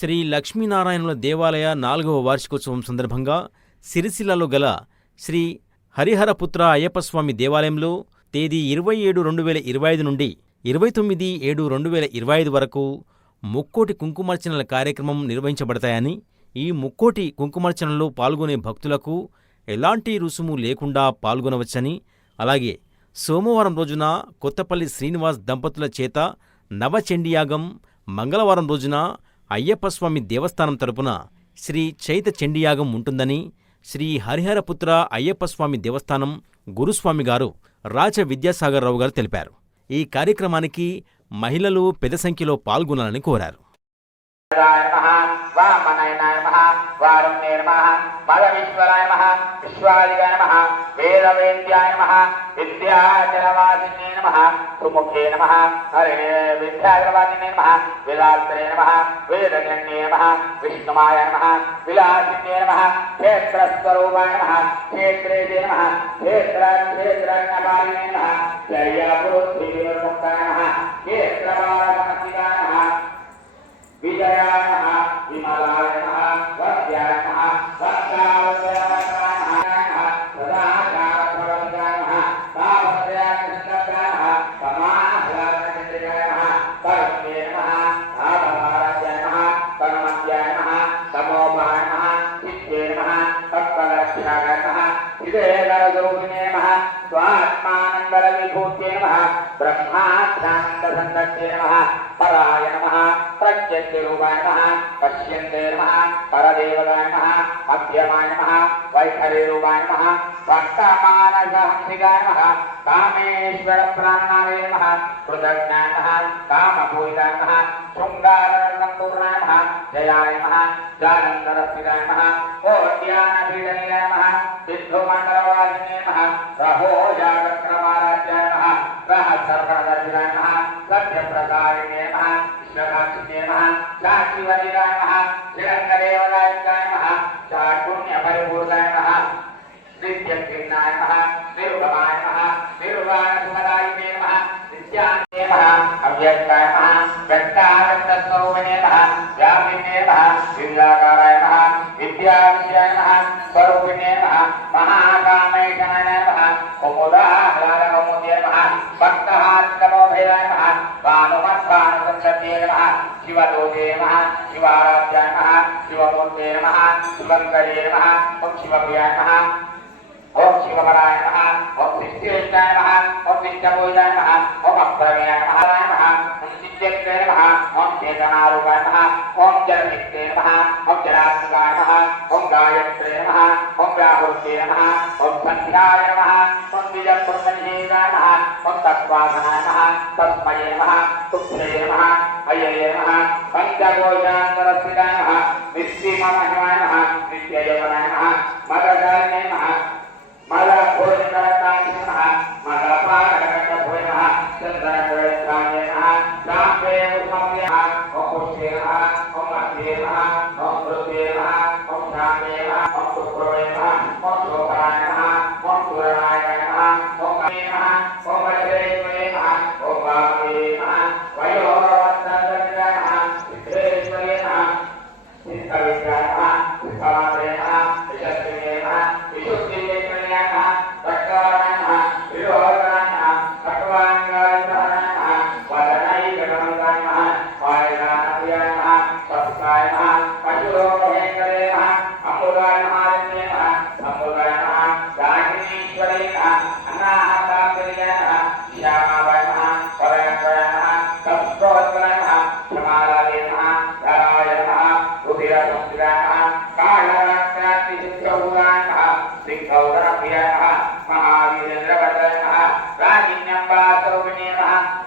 శ్రీ లక్ష్మీనారాయణుల దేవాలయ నాలుగవ వార్షికోత్సవం సందర్భంగా సిరిసిల్లలో గల శ్రీ హరిహరపుత్ర అయ్యప్పస్వామి దేవాలయంలో తేదీ ఇరవై ఏడు రెండు వేల ఇరవై ఐదు నుండి ఇరవై తొమ్మిది ఏడు రెండు వేల ఇరవై ఐదు వరకు ముక్కోటి కుంకుమార్చనల కార్యక్రమం నిర్వహించబడతాయని ఈ ముక్కోటి కుంకుమార్చనలో పాల్గొనే భక్తులకు ఎలాంటి రుసుము లేకుండా పాల్గొనవచ్చని అలాగే సోమవారం రోజున కొత్తపల్లి శ్రీనివాస్ దంపతుల చేత నవచండియాగం మంగళవారం రోజున అయ్యప్పస్వామి దేవస్థానం తరపున శ్రీ చైత చండియాగం ఉంటుందని శ్రీ హరిహరపుత్ర అయ్యప్పస్వామి దేవస్థానం గురుస్వామి గారు రాచ విద్యాసాగర్ రావు గారు తెలిపారు. ఈ కార్యక్రమానికి మహిళలు పెద్ద సంఖ్యలో పాల్గొనాలని కోరారు. రాయ నమః వామనయనాయ నమః వారుణ్యే నమః పరమేశ్వరాయ నమః విశ్వాదిగాయ నమః వేదవేద్యాయ నమః విద్యాచలవాసిన్యే నమః సుముఖే నమః హరే విద్యాచలవాసిన్యే నమః విలాసరే నమః వేదగణ్యే నమః విష్ణుమాయ నమః విలాసిన్యే నమః క్షేత్రస్వరూపాయ నమః క్షేత్రేదే నమః క్షేత్రక్షేత్రజ్ఞపాలినే నమః జయపురుద్ధివిముక్తాయ నమః निरूपाय नमः पश्यन्ते नमः परदेवताय नमः मध्यमाय नमः वैखरीरूपाय नमः भक्तमानसहक्षिकाय नमः कामेश्वरप्राणाय नमः कृतज्ञाय नमः कामपूजिताय नमः शृङ्गारसम्पूर्णाय नमः जयाय नमः जालन्दरस्थिताय नमः कोट्यानपीडनीयाय नमः सिद्धुमण्डलवासिने नमः रहो जागक्रमाराध्याय नमः सः सर्वदर्शिनाय नमः सत्यप्रसारिणे नमः నమః సాక్షివదిరాయ నమః శ్రీరంగదేవదాయకాయ నమః చాటుణ్యపరిపూర్ణాయ నమః నిత్యక్రీనాయ నమః నిర్భమాయ నమః నిర్వాణసుమదాయినే నమః నిత్యాన్నే నమః అవ్యక్తాయ నమః వ్యక్తానందస్వరూపిణే నమః వ్యాపినే నమః దివ్యాకారాయ నమః విద్యావిషయాయ నమః స్వరూపిణే శివారాధ్యాయ నమ శివమూర్తే నమ శివంకరే నమ ఓం శివప్రియాయ నమ ఓం శివపరాయ నమ ఓం శిష్యేష్టాయ నమ ఓం నిత్యపూజాయ నమ ఓం అప్రమేయ నమః నమ ఓం సిద్ధ్యక్తే నమ ఓం చేతనారూపాయ నమ ఓం జలశక్తే నమ ఓం జలాత్మకాయ నమ ఓం గాయత్రే నమ ఓం వ్యాహృతే నమ ఓం సంధ్యాయ నమ ఓం విజయపుర్ణనిషేదాయ నమ ఓం తత్వాసనాయ నమ తస్మయే నమ తుభ్యే నమ అయ్యయ పంచకోశాంతరస్య నిశ్చిమ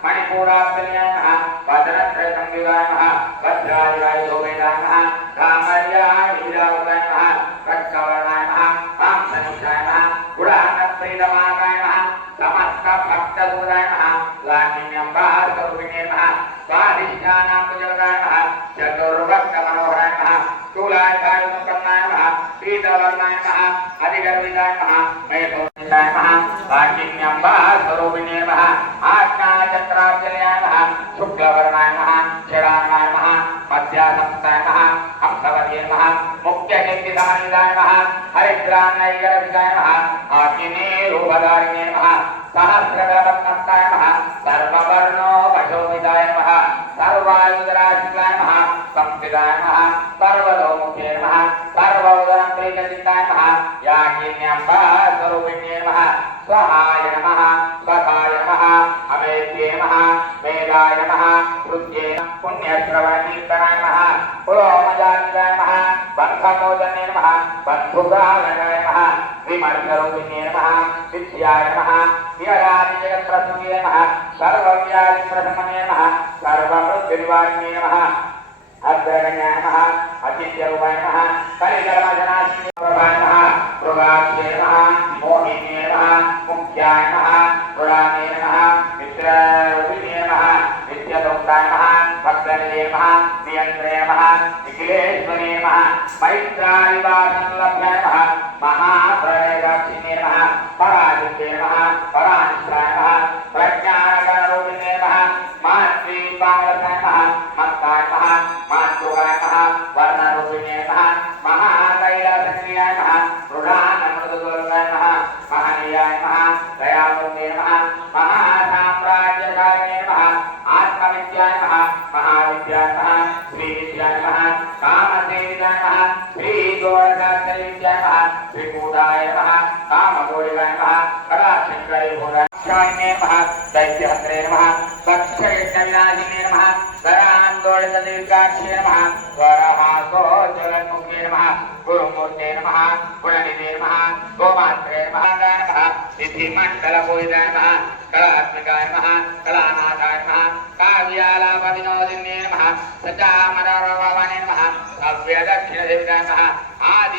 മണിക്കൂറാ नमः हरिद्रान्नैकरविदाय नमः आकिनीरूपधारिणे नमः सहस्रगलपद्मस्ताय नमः सर्ववर्णोपशोभिताय नमः सर्वायुधराशिलाय नमः संस्थिताय नमः सर्वलोमुखे नमः सर्वोदरं प्रीतचित्ताय नमः याकिन्यम्बा स्वरूपिण्ये नमः स्वहाय नमः स्वकाय नमः अमेध्ये नमः वेदाय नमः हृद्ये पुण्यश्रवणकीर्तनाय नमः पुरोमजानिदाय नमः बन्धमोदने नमः बन्धुगालनाय नमः विमर्शरूपिण्ये नमः विद्याय नमः विहरादिजगत्प्रसूये नमः सर्वव्याधिप्रशमने नमः सर्ववृद्धिनिवारिणे नमः अग्रगण्याय नमः अचिन्त्यरूपाय नमः कलिकर्मजनाशिने प्रभाय नमः मृगाक्षे नमः मोहिने नमः मुख्याय नमः मृडाने नमः मित्ररूपिणे ఓంకాయమ భద్రనేమ నియంత్రేమ నిఖిలేశ్వరేమ మైత్రాలివాసం లభ్యేమ మహాప్రళయదక్షిణేమ పరాజితేమ పరాశ్రాయమ ప్రజ్ఞానగణరూపిణేమ మాత్రీపాలసేమ మత్తాయమ మాతృగాయమ వర్ణరూపిణేమ మహాకైలాసన్యాయమ మృఢానమృదుర్గాయమ మహనీయాయమ దయామృతేమ మహా त्रिकूटाय नमः, कामगोरिकाय नमः कलाशङ्करे भोगाक्षायिने नमः दैत्यहस्रे नमः दक्षयज्ञविनाशिने नमः दरान्दोलितदीर्घाक्षे नमः स्वरहासोज्ज्वलन्मुखे नमः, गुरुमूर्ते नमः, गुणनिधे नमः, गोमात्रे नमः नमः सिद्धिमण्डलपूजिताय नमः, कलात्मिकाय नमः, कलानाथाय नमः, काव्यालापविनोदिन्ये नमः सचामनरभवाने नमः, सव्यदक्षिणदेविताय नमः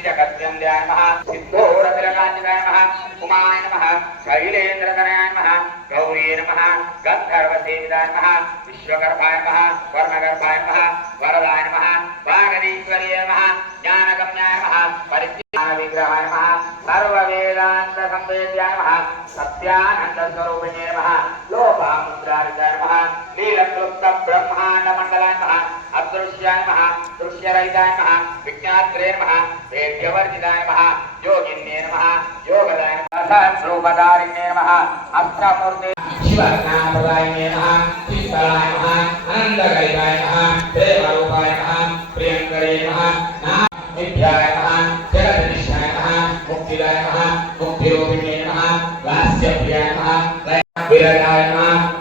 विजगत्यन्द्याय नमः सिद्धोरतिलकाञ्जनाय नमः उमाय नमः शैलेन्द्रतनयाय नमः गौरी नमः गन्धर्वसेविताय नमः विश्वगर्भाय नमः वर्णगर्भाय नमः वरदाय नमः वागदीश्वर्ये नमः ज्ञानगम्याय नमः परिज्ञानविग्रहाय नमः सर्ववेदान्तसंवेद्याय नमः सत्यानन्दस्वरूपिणे नमः लोपामुद्रारिताय नमः लीलक्लुप्तब्रह्माण्डमण्डलाय नमः अदृश्याय नमः दृश्यरहिताय नमः विज्ञात्रे नमः वेद्यवर्जिताय नमः योगिन्ये नमः योगदाय नमः रूपधारिणे नमः अष्टमूर्ते शिवज्ञानप्रदायिने नमः शीतलाय नमः आनन्दकरिताय नमः प्रेमरूपाय नमः प्रियङ्करे नमः विद्याय नमः जगदनिष्ठाय नमः मुक्तिदाय नमः मुक्तिरूपिणे नमः लास्यप्रियाय नमः विरजाय नमः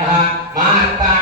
मा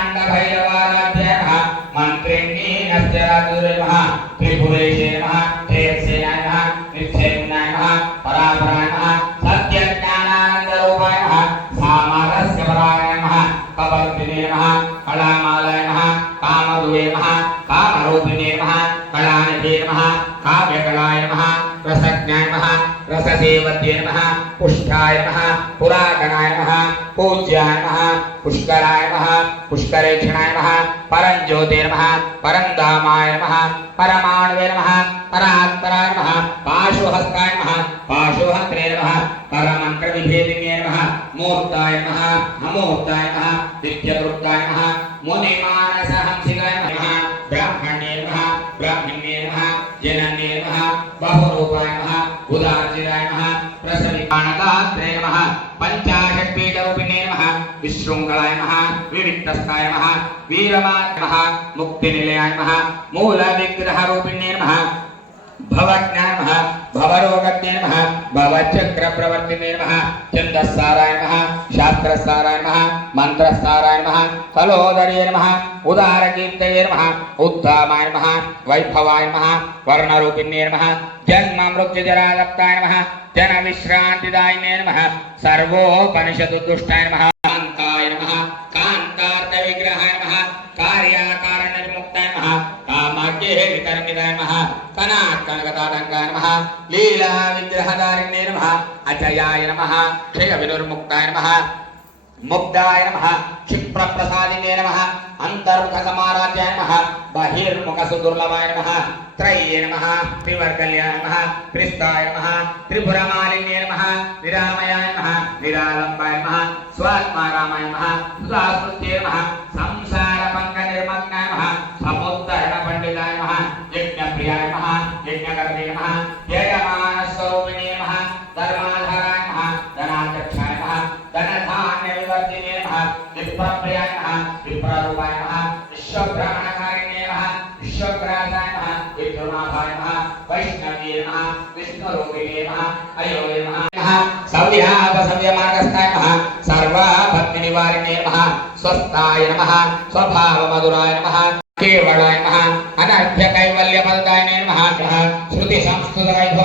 पुष्करेक्षणाय नमः परञ्ज्योते नमः परन्धामाय नमः, परमाणवे नमः, परात्पराय नमः, पाशुहस्ताय नमः, पाशुहस्त्रे नमः परमन्त्रविभेदिन्ये नमः, मूर्ताय नमः, अमूर्ताय नमः नित्यतृप्ताय नमः, मुनिमानसहंसिकाय नमः, ब्राह्मण्ये नमः ब्राह्मण्ये नमः, जनन्ये नमः, बहुरूपाय नमः, उदार्जिताय नमः प्रसविकाणकात्रे नमः। పంచాశక్పీఠరూపిణే నమ విశృంఖలాయ నమ వివిక్తస్థాయ నమ వీరమాత్మ ముక్తినిలయాయ నమ మూల విగ్రహ రూపిణే నమ भवज्ञाय नमः भवरोगज्ञे नमः भवचक्रप्रवर्तिने नमः छन्दस्साराय नमः शास्त्रसाराय नमः मन्त्रसाराय नमः कलोदरे नमः उदारकीर्तये नमः उत्थामाय नमः वैभवाय नमः वर्णरूपिण्ये नमः जन्ममृत्युजरालप्ताय नमः जनविश्रान्तिदायिने नमः सर्वोपनिषदुदुष्टाय नमः कान्ताय नमः कान्तार्थविग्रहाय కనకతాటంకాయ నమ. లీలా విగ్రహదారిణ్యే నమ. అజయాయ నమ. క్షయ వినుర్ముక్తాయ నమ. ముగ్ధాయ నమ. క్షిప్రప్రసాదినే నమ. అంతర్ముఖ సమారాధ్యాయ నమ. బహిర్ముఖ సుదుర్లభాయ నమ. త్రయే నమ. నమ. క్రిస్తాయ నమ. త్రిపురమాలిన్యే నమ. నిరామయాయ నమ. నిరాలంబాయ నమ. స్వాత్మారామాయ నమ. నమ. सव्यापसव्यमार्गस्थाय नमः। सर्वभक्तिनिवारिणे नमः स्वस्थाय नमः। स्वभावमधुराय नमः। केवलाय नमः। अनर्थ्यकैवल्यपदाय नमः। श्रुतिसंस्कृतवैभवाय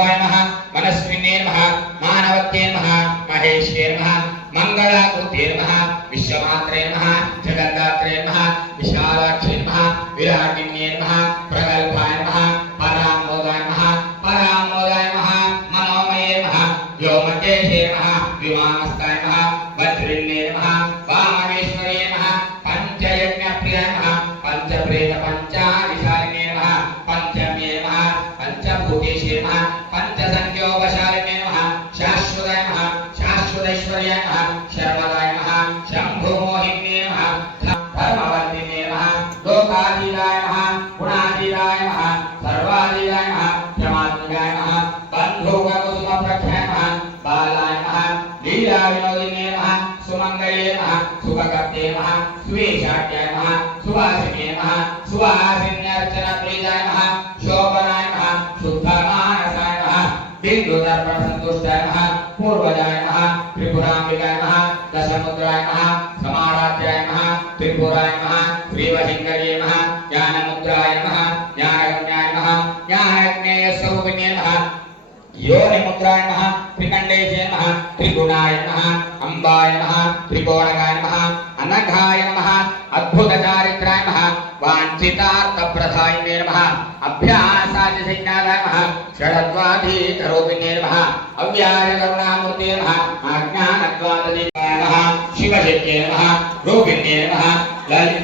योनिमुद्राय नमः त्रिकण्डेशे नमः, त्रिगुणाय नमः, अम्बाय नमः, त्रिकोणकाय नमः, अनघाय नमः, अद्भुतचारित्राय नमः वाञ्छितार्थप्रदायिने नमः अभ्यासादिसंज्ञानाय नमः षडद्वाधीकरोपिणे नमः अव्याजकरुणामूर्ते नमः अज्ञानद्वादीकाय नमः शिवशक्ये नमः, रूपिण्ये नमः, ललित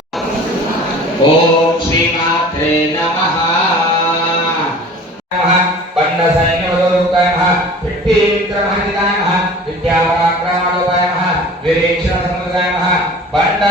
ॐ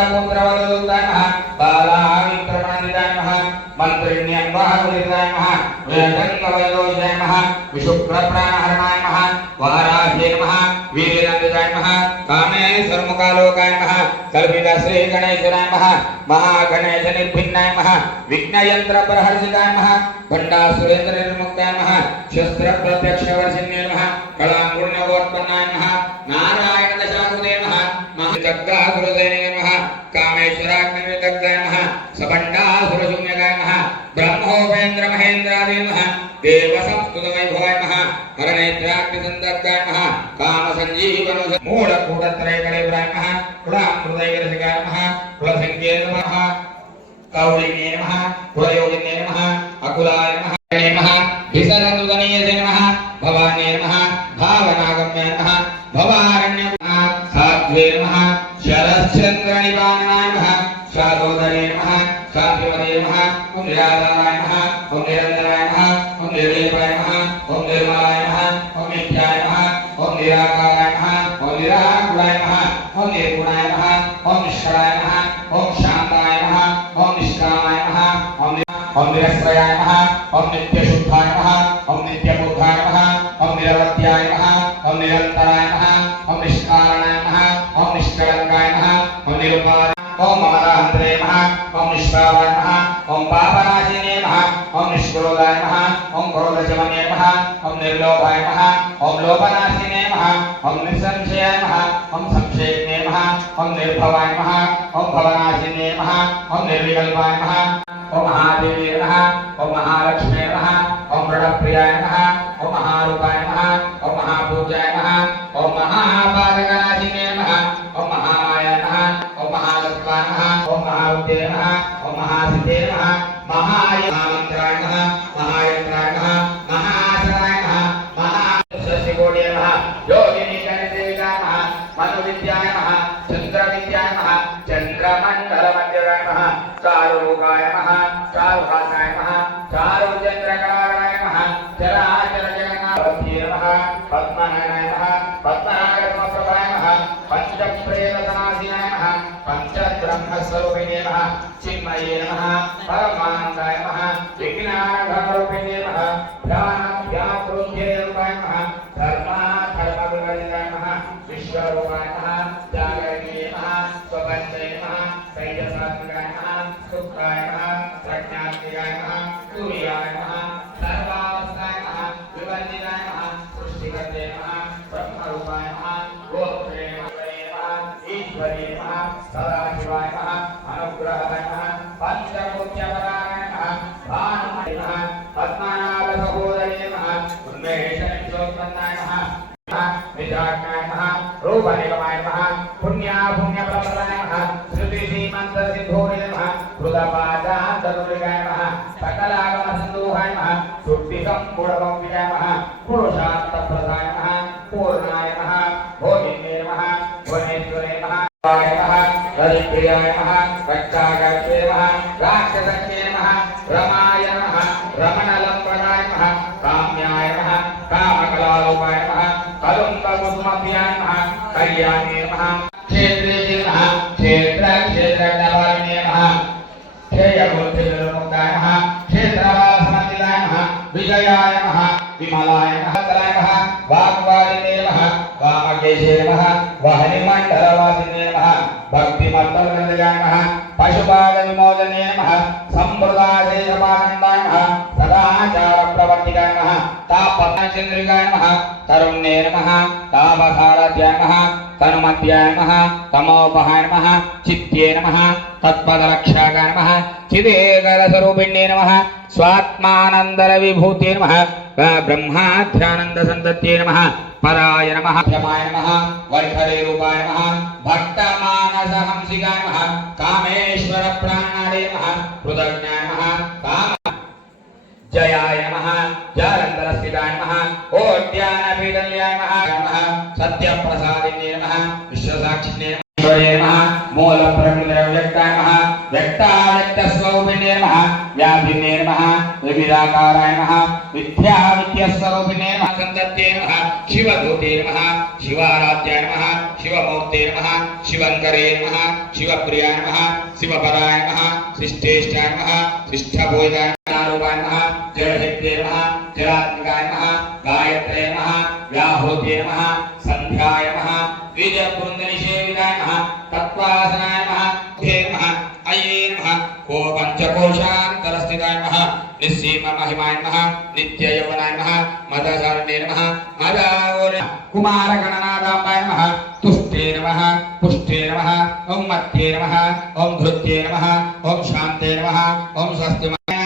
बण्डपुत्रवदोरुकाय नमः बालाविक्रमणनिकाय नमः मन्त्रिण्यम्बाहुलिकाय नमः वेदङ्गवैलोहिताय नमः विशुक्रप्राणहरणाय नमः वाराह्ये नमः वीरनन्दिताय नमः कामेश्वरमुखालोकाय नमः कल्पितश्रीगणेश्वराय नमः महागणेशनिर्भिन्नाय नमः विघ्नयन्त्रप्रहर्षिताय नमः भण्डासुरेन्द्रनिर्मुक्ताय नमः शस्त्रप्रत्यक्षवर्षिण्ये नमः कलाङ्गुण्यवोत्पन्नाय नमः नमः महाजग्गासुरसैनिके జ్ఞానేంద్రాయ నమ దేవ సంస్కృతవైభవాయ నమ హరణేత్రాగ్ని సందర్భాయ నమ కామ సంజీవన మూఢ కూడత్రయకలేవరాయ నమ కులామృతైకరసికాయ నమ కుల అకులాయ నమ निरस्त्रयाय नमः ॐ नित्यशुद्धाय नमः ॐ नित्यबुद्धाय नमः ॐ निरवध्याय नमः ॐ निरन्तराय नमः ॐ निष्कारणाय नमः ॐ निष्कलङ्काय नमः ॐ निरुपाय ॐ ममदाहन्त्रे नमः ॐ निष्पावाय नमः ॐ पापनाशिने नमः ॐ निष्क्रोधाय नमः ॐ क्रोधशमने नमः ॐ निर्लोभाय नमः ॐ लोभनाशिने नमः ॐ निसंशयाय नमः ॐ संशयज्ञे नमः ॐ निर्भवाय नमः ॐ भवनाशिने नमः ॐ निर्विकल्पाय नमः। ॐ महादेवे नमः ओम महालक्ष्मी नमः ओम प्रणप्रियाय नमः ओम महारूपाय नमः ओम महापूजाय नमः ओम महापादकनाशिने नमः ओम महामाया नमः ओम महासत्त्वा नमः ओम महाबुद्धे नमः ओम महासिद्धे नमः महाय विश्वरूपाय नमः जागरणीये नमः स्वपञ्चये नमः तैजसात्मकाय नमः सुखाय नमः प्रज्ञात्मिकाय नमः सूर्याय नमः सर्वावस्थाय नमः विवर्जिताय नमः सृष्टिकर्ते नमः ब्रह्मरूपाय नमः गोत्रे नमः ईश्वरी नमः सदाशिवाय नमः अनुग्रहाय नमः पञ्चमुख्यपराय नमः कृतपादान्तनुरिगाय सुप्तिकं सकलागमसन्दोहाय नमः शुद्धिसम्पूर्णभव्याय वहनिमण्डलवासिने नमः भक्तिमत्तलनन्दजाय नमः पशुपादविमोचने नमः सम्प्रदायदेशपानन्दाय नमः सदाचारप्रवर्तिकाय नमः तापचन्द्रिकाय नमः तरुण्ये नमः तापसारथ्याय नमः तनुमत्याय नमः तमोपहाय नमः चित्ये नमः तत्पदरक्षाकाय नमः चिदेकरस्वरूपिण्ये नमः स्वात्मानन्दरविभूते नमः ब्रह्माध्यानन्दसन्तत्ये नमः पराय नमः। क्षमाय नमः। वैखरीरूपाय नमः। भक्तमानसहंसिकाय नमः। कामेश्वरप्राणाय नमः। कृतज्ञाय नमः। काम जयाय नमः। जालन्धरस्थिताय नमः। ओड्यानपीडल्याय नमः। नमः। सत्यप्रसादिन्ये नमः। विश्वसाक्षिण्ये नमः। मूलप्रकृतिरव्यक्ताय नमः। व्यक्ताव्यक्तस्वरूपिणे नमः। व्याधिने नमः। विविधाकाराय नमः। शिवदूते नमः शिवाराध्याय नमः शिवमूर्ते नमः शिवङ्करे नमः शिवप्रियाय नमः शिवपराय नमः शिष्टेष्ठाय नमः शिष्ठभोजाय नारूपाय नमः जलशक्ते नमः जलात्मिकाय नमः गायत्रे नमः व्याहृते नमः सन्ध्याय नमः द्विजबृन्दनिषेविताय नमः तत्त्वासनाय नमः हे नमः अये नमः को पञ्चकोशान्तरस्थिताय नमः निस्सीम महिमाय नमः नित्ययौवनाय नमः मदसारण्ये नमः नमः। ओम धृत्ये नमः। ओम शांते नमः। ओम स्वस्तिमय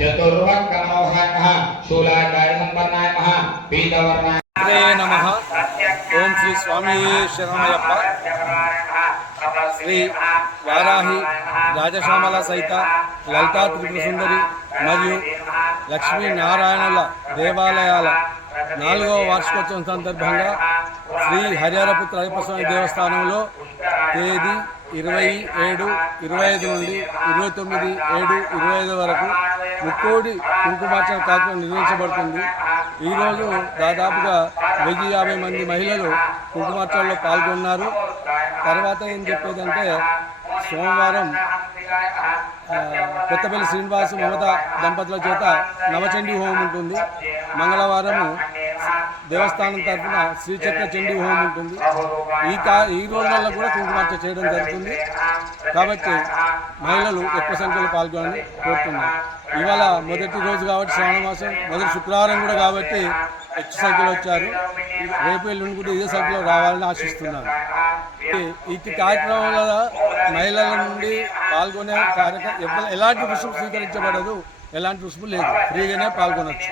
चतुर्वक्रमोहाय नमः शूलाकाय संपन्नाय नमः पीतवर्णाय नमः ओम श्री स्वामी शरणयप्पा श्री वाराही రాజశ్యామల సహిత లలితా త్రిపురసుందరి మరియు లక్ష్మీనారాయణుల దేవాలయాల నాలుగవ వార్షికోత్సవం సందర్భంగా శ్రీ హరిహరపుత్ర అయ్యప్పస్వామి దేవస్థానంలో తేదీ ఇరవై ఏడు ఇరవై ఐదు నుండి ఇరవై తొమ్మిది ఏడు ఇరవై ఐదు వరకు ముక్కోడి కుంకుమార్చన కార్యక్రమం నిర్వహించబడుతుంది. ఈరోజు దాదాపుగా వెయ్యి యాభై మంది మహిళలు కుంకుమార్చనలో పాల్గొన్నారు. తర్వాత ఏం చెప్పేదంటే సోమవారం కొత్తపల్లి శ్రీనివాసు మమత దంపతుల చేత నవచండీ హోమం ఉంటుంది. మంగళవారము దేవస్థానం తరఫున శ్రీచక్ర చండీ హోమం ఉంటుంది. ఈ కా ఈ రోజులలో కూడా కుంకుమార్చ చేయడం జరుగుతుంది. కాబట్టి మహిళలు ఎక్కువ సంఖ్యలో పాల్గొనాలని కోరుతున్నాను ఇవాళ మొదటి రోజు కాబట్టి శ్రావణ మాసం మొదటి శుక్రవారం కూడా కాబట్టి హెచ్చు సంఖ్యలో వచ్చారు. రేపు ఎల్లుండి కూడా ఇదే సంఖ్యలో రావాలని ఆశిస్తున్నాను. ఇటు కార్యక్రమంలో మహిళల నుండి పాల్గొనే కార్యక్రమం ఎలాంటి రుసుము స్వీకరించబడదు ఎలాంటి రుసుము లేదు. ఫ్రీగానే పాల్గొనవచ్చు